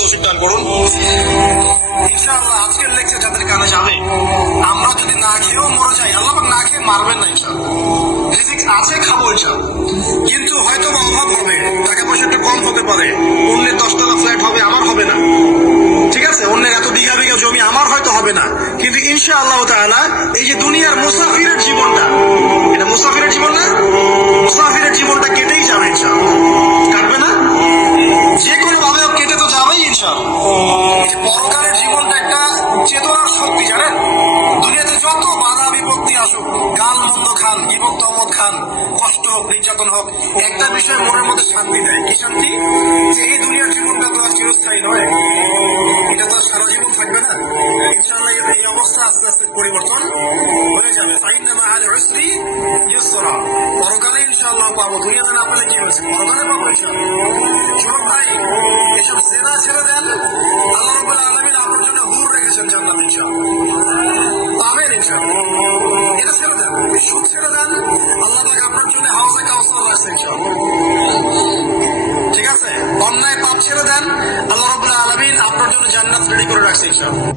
তৌফিক দান করুন। ইনশাআল্লাহ আজকের লেকচার যাদের কানে যাবে, আমরা যদি না খেয়েও মরে যাই, আল্লাহ পাক না খেয়ে মারবেন না ইনশাআল্লাহ। রিজিক আছে, খাবো ইনশাআল্লাহ। কিন্তু হয়তো বা অভাব হবে, টাকা পয়সা একটু কম হতে পারে, অন্যের 10 তলা ফ্ল্যাট হবে, আমার হবে না, ঠিক আছে, অন্যের এত বিঘা বিঘা জমি আমার হয়তো হবে না, কিন্তু ইনশাআল্লাহ তাআলা এই যে দুনিয়ার মুসাফিরের জীবনটা, এটা মুসাফিরের জীবন না, মুসাফিরের জীবনটা কেটেই যাবে ইনশাআল্লাহ। কাটবে না, যে কোনো ভাবে কেটে তো যাবেই ইনশাআল্লাহ। পরকালের জীবনটা একটা চেতনার শক্তি, জানেন, দুনিয়াতে যত বাধা বিপত্তি আসুক, গাল মন্দ খান, বিভক্ত অমত খান, কষ্ট হোক, নির্যাতন হোক, একটা বিষয় মনের মধ্যে শান্তি দেয়। কি শান্তি? যে এই দুনিয়ার জীবনটা তো আর চিরস্থায়ী নয়, এটা তো সারা জীবন থাকবে না। ইনশাআল্লাহ এই অবস্থা আস্তে আস্তে পরিবর্তন হয়ে যাবে। ফাইন্না মাআল উসরি ইউসরা, পরকালে ইনশাআল্লাহ পাবো। দুনিয়াতে না পেলে কি হয়েছে, পরকালে পাবো ইনশাআল্লাহ। যুবক ভাই, এসব জেনা ছেড়ে দেন, আল্লাহ রাব্বুল আলামিন আপনার জন্য হুর রেখেছেন জান্নাত, ইনশাআল্লাহ পাবেন ইনশাআল্লাহ। এটা ছেড়ে দেন, সুদ ছেড়ে দেন, আল্লাহ পাক আপনার জন্য হাউজে কাউসার রাখছে ইনশাআল্লাহ, ঠিক আছে। অন্যায় পাপ ছেড়ে দেন, আল্লাহ রাব্বুল আলামিন আপনার জন্য জান্নাত রেডি করে রাখছে ইনশাআল্লাহ।